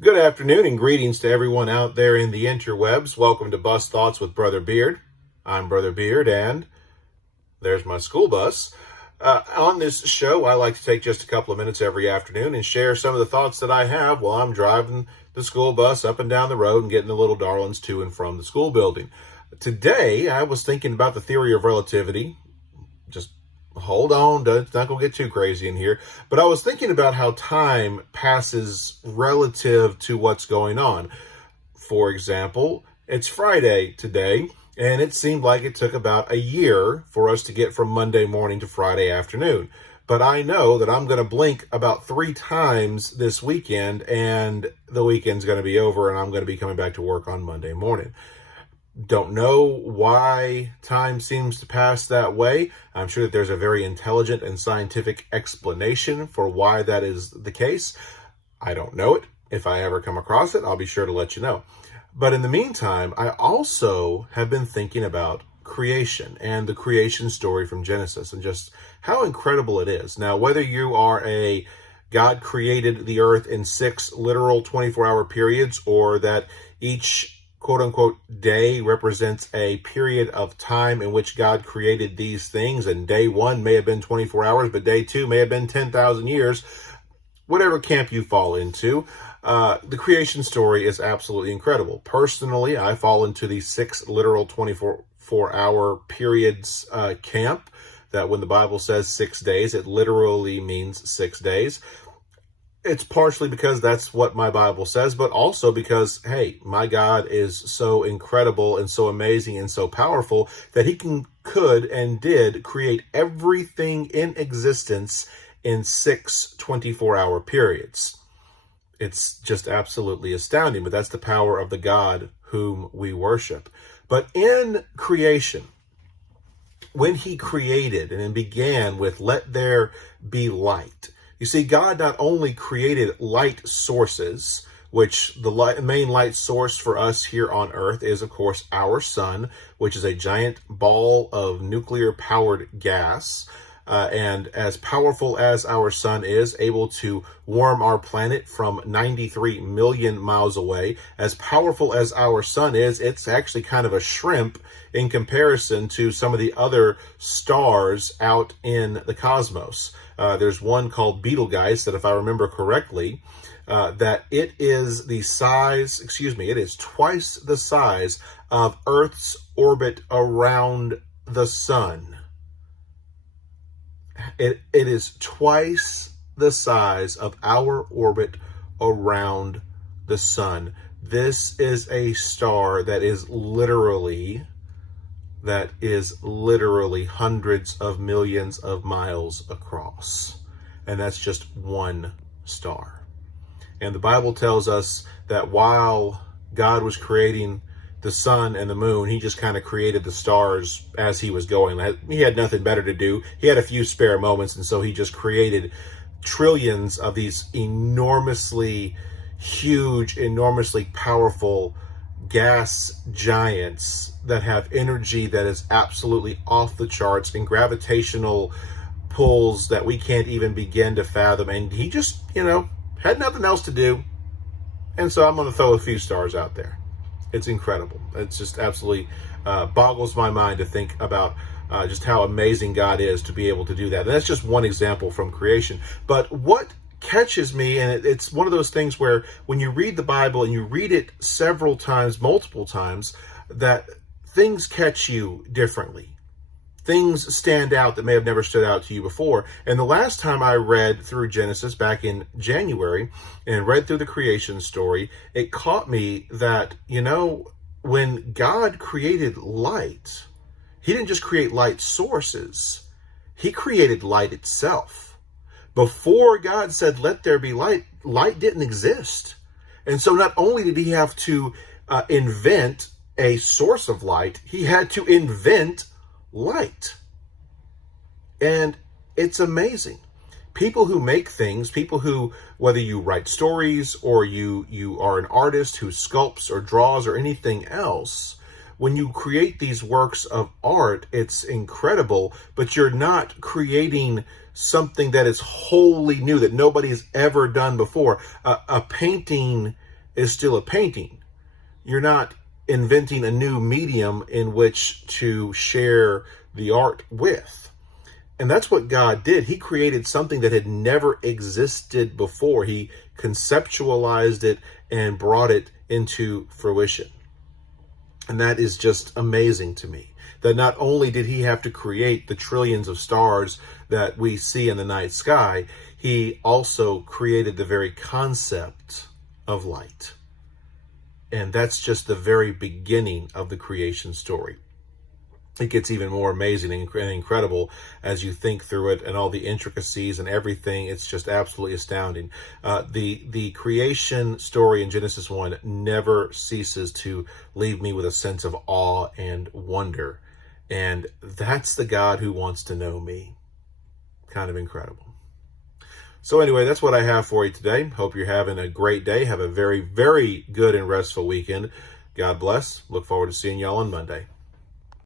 Good afternoon and greetings to everyone out there in the interwebs. Welcome to Bus Thoughts with Brother Beard. I'm Brother Beard, and there's my school bus. On this show, I like to take just a couple of minutes every afternoon and share some of the thoughts that I have while I'm driving the school bus up and down the road and getting the little darlings to and from the school building. Today, I was thinking about the theory of relativity. Just hold on, it's not going to get too crazy in here. But I was thinking about how time passes relative to what's going on. For example, it's Friday today, and it seemed like it took about a year for us to get from Monday morning to Friday afternoon. But I know that I'm going to blink about 3 times this weekend, and the weekend's going to be over, and I'm going to be coming back to work on Monday morning. Don't know why time seems to pass that way. I'm sure that there's a very intelligent and scientific explanation for why that is the case. I don't know it. If I ever come across it, I'll be sure to let you know. But in the meantime, I also have been thinking about creation and the creation story from Genesis and just how incredible it is. Now, whether you are a God created the earth in 6 literal 24-hour periods, or that each quote-unquote day represents a period of time in which God created these things, and day 1 may have been 24 hours, but day 2 may have been 10,000 years. Whatever camp you fall into, the creation story is absolutely incredible. Personally, I fall into the 6 literal 24-hour periods camp, that when the Bible says 6 days, it literally means 6 days. It's partially because that's what my Bible says, but also because, hey, my God is so incredible and so amazing and so powerful that he could and did create everything in existence in 6 24-hour periods. It's just absolutely astounding, but that's the power of the God whom we worship. But in creation, when he created and began with "let there be light," you see, God not only created light sources, which the main light source for us here on earth is, of course, our sun, which is a giant ball of nuclear-powered gas. And as powerful as our sun is, able to warm our planet from 93 million miles away, as powerful as our sun is, it's actually kind of a shrimp in comparison to some of the other stars out in the cosmos. There's one called Betelgeuse that, if I remember correctly, that it is twice the size of Earth's orbit around the sun. It is twice the size of our orbit around the sun. This is a star that is literally hundreds of millions of miles across. And that's just one star. And the Bible tells us that while God was creating the sun and the moon, he just kind of created the stars as he was going. He had nothing better to do. He had a few spare moments, and so he just created trillions of these enormously huge, enormously powerful gas giants that have energy that is absolutely off the charts and gravitational pulls that we can't even begin to fathom. And he just, had nothing else to do. And so I'm going to throw a few stars out there. It's incredible. It's just absolutely boggles my mind to think about just how amazing God is to be able to do that. And that's just one example from creation. But what catches me, and it's one of those things where when you read the Bible and you read it several times, multiple times, that things catch you differently. Things stand out that may have never stood out to you before. And the last time I read through Genesis back in January and read through the creation story, it caught me that, when God created light, he didn't just create light sources. He created light itself. Before God said, "let there be light," light didn't exist. And so not only did he have to invent a source of light, he had to invent light. And it's amazing. People who make things, people who, whether you write stories or you are an artist who sculpts or draws or anything else, when you create these works of art, it's incredible, but you're not creating something that is wholly new, that nobody has ever done before. A painting is still a painting. You're not inventing a new medium in which to share the art with. And that's what God did. He created something that had never existed before. He conceptualized it and brought it into fruition. And that is just amazing to me. That not only did he have to create the trillions of stars that we see in the night sky, he also created the very concept of light. And that's just the very beginning of the creation story. It gets even more amazing and incredible as you think through it and all the intricacies and everything. It's just absolutely astounding. The creation story in Genesis 1 never ceases to leave me with a sense of awe and wonder. And that's the God who wants to know me. Kind of incredible. So anyway, that's what I have for you today. Hope you're having a great day. Have a very, very good and restful weekend. God bless. Look forward to seeing y'all on Monday.